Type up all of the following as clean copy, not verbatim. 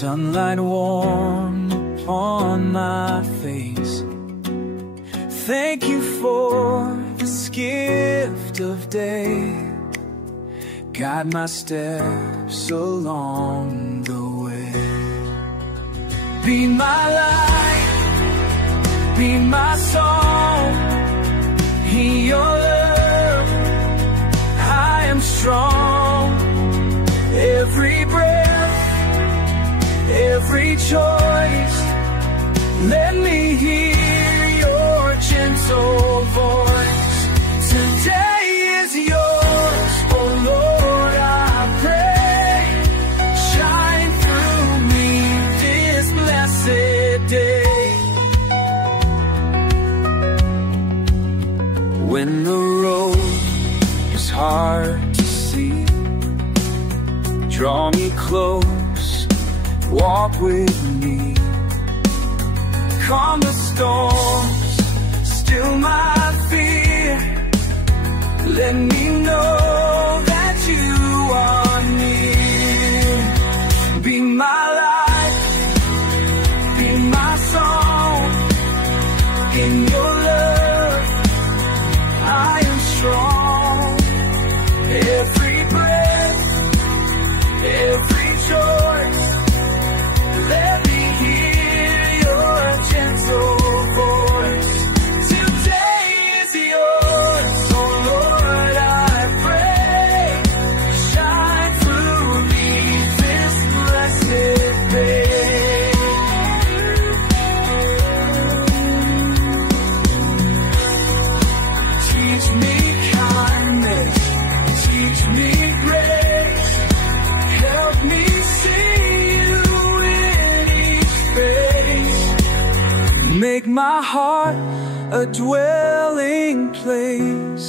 sunlight warm upon my face. Thank you for this gift of day. Guide my steps along the way. Be my light, be my song. In your love I am strong. Every breath, every choice, let me hear your gentle voice. Today is yours, oh Lord, I pray. Shine through me this blessed day. When the road is hard to see, draw me close, walk with me. Calm the storms, still my fear. Let me know that you are near. Be my light, be my song. In your love I am strong. Every breath, every choice, let me hear your gentle voice. Today is yours, oh Lord, I pray. Shine through me this blessed day. Teach me kindness, teach me grace. Help me see you in each face. Make my heart a dwelling place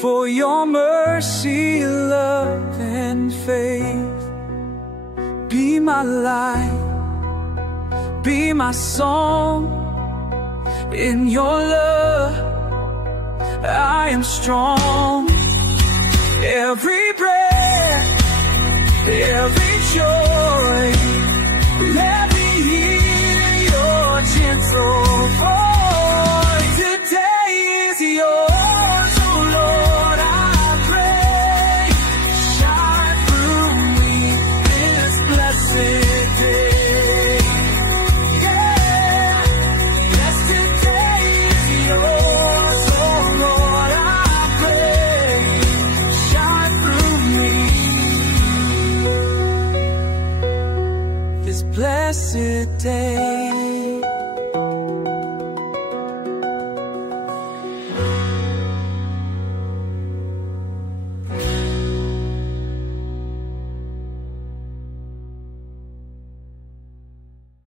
for your mercy, love, and faith. Be my light, be my song. In your love I am strong. Every breath, every joy, let me hear your gentle voice. Today is yours, oh Lord, I pray. Shine through me this blessed day. Yeah, yes, today is yours, oh Lord, I pray. Shine through me this blessed day.